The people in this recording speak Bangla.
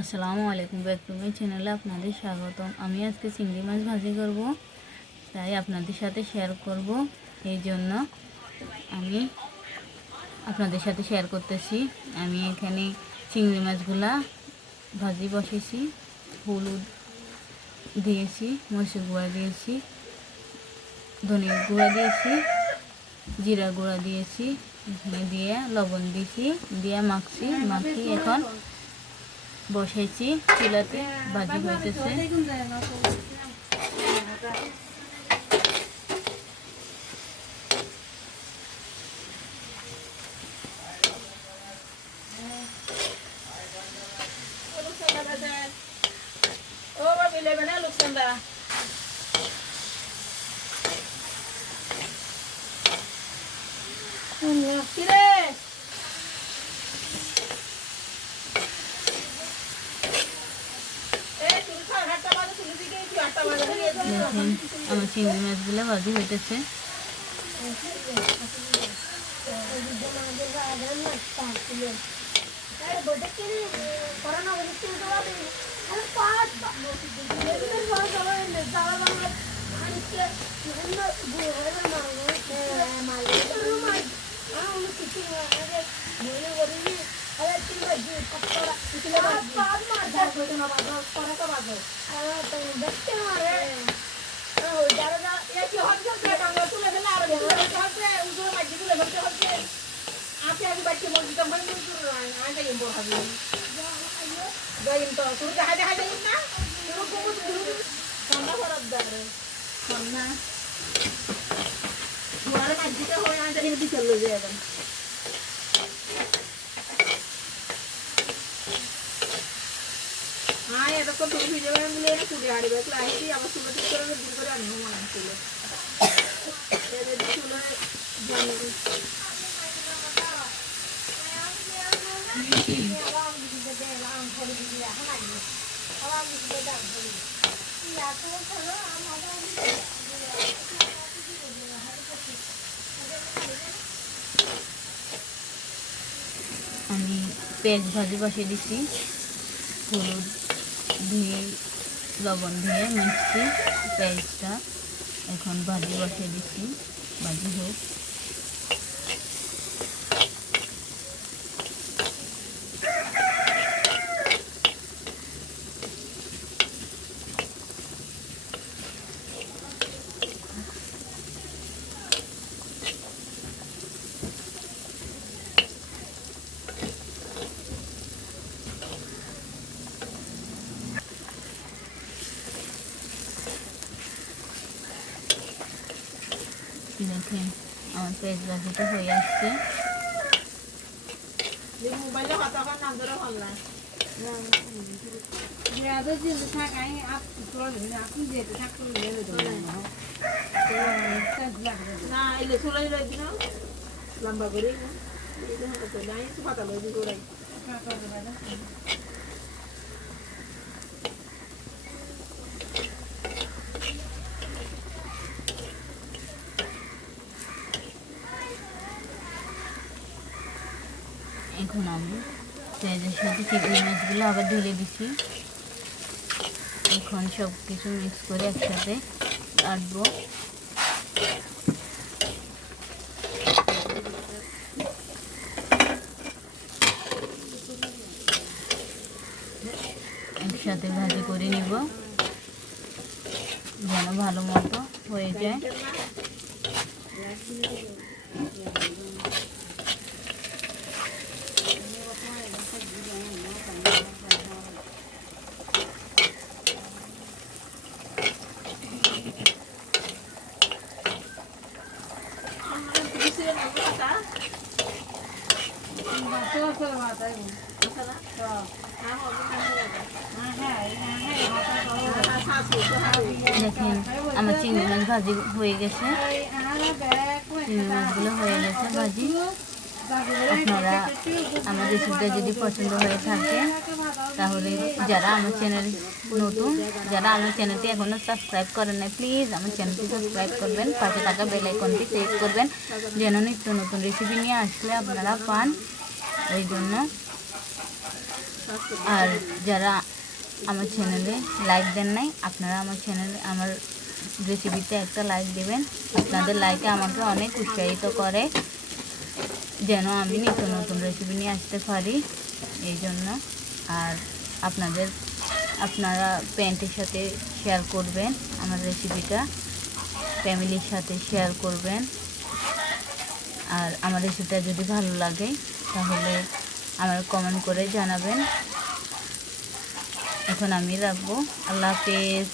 আসসালামু আলাইকুম, ব্যাক টু মাই চ্যানেলে আপনাদের স্বাগতম। আমি আজকে চিংড়ি মাছ ভাজি করব, তাই আপনাদের সাথে শেয়ার করব। এই জন্য আমি আপনাদের সাথে শেয়ার করতেছি। আমি এখানে চিংড়ি মাছগুলা ভাজি বসেছি, হলুদ দিয়েছি, মরিচের গুঁড়া দিয়েছি, ধনিয়ার গুঁড়া দিয়েছি, জিরা গুঁড়া দিয়েছি, এখানে দিয়ে লবণ দিয়েছি, দিয়ে মাখি এখন বসেছি চুলাতে। ভাজি হইতেছে। দেখেন আমার চিংড়ি মাছগুলো ভাজি হইতেছে। এতক্ষণ তুমি ভিডিও মিলে চুড়ি হাড়ি বেশ লাইছি আমার চুলো ঠিক করে দূর করে আনি মনে ছিল আমি পেঁয়াজ ভাজি বসিয়ে দিচ্ছি, হলুদ দিয়ে লবণ দিয়ে মিশছি পেঁয়াজটা। এখন ভাজি বসিয়ে দিচ্ছি, ভাজি হোক। দেখেন আমার পেঁয়াজ ভাজিটা হয়ে আসছে। লম্বা করে এখন আমি পেঁয়াজের সাথে চিংড়ি মাছগুলো আবার ঢেলে দিচ্ছি। এখন সব কিছু মিক্স করে একসাথে কাটবো। একসাথে ভাজি করে নিব যেন ভালো মতো হয়ে যায়। দেখেন আমার চিংড়ি মাছ ভাজি হয়ে গেছে, চিংড়ি মাছগুলো হয়ে গেছে ভাজি। আপনারা আমার রেসিপিটা যদি পছন্দ হয়ে থাকে তাহলে যারা আমার চ্যানেল নতুন, যারা আমার চ্যানেলটি এখনও সাবস্ক্রাইব করেন না, প্লিজ আমার চ্যানেলটি সাবস্ক্রাইব করবেন, পাশে থাকা বেল আইকনটি ক্লিক করবেন যেন নিত্য নতুন রেসিপি নিয়ে আসলে আপনারা পান। এই জন্য আর যারা আমার চ্যানেলে লাইক দেন নাই, আপনারা আমার চ্যানেলে আমার রেসিপিতে একটা লাইক দেবেন। আপনাদের লাইকে আমাকে অনেক উৎসাহিত করে, যেন আমি নিত্য নতুন রেসিপি নিয়ে আসতে পারি এই জন্য। আর আপনারা প্যান্টের সাথে শেয়ার করবেন আমার রেসিপিটা, ফ্যামিলির সাথে শেয়ার করবেন। আর আমার রেসিপিটা যদি ভালো লাগে তাহলে আমার কমেন্ট করে জানাবেন। এখন আমি রাখবো। আল্লাহ হাফেজ।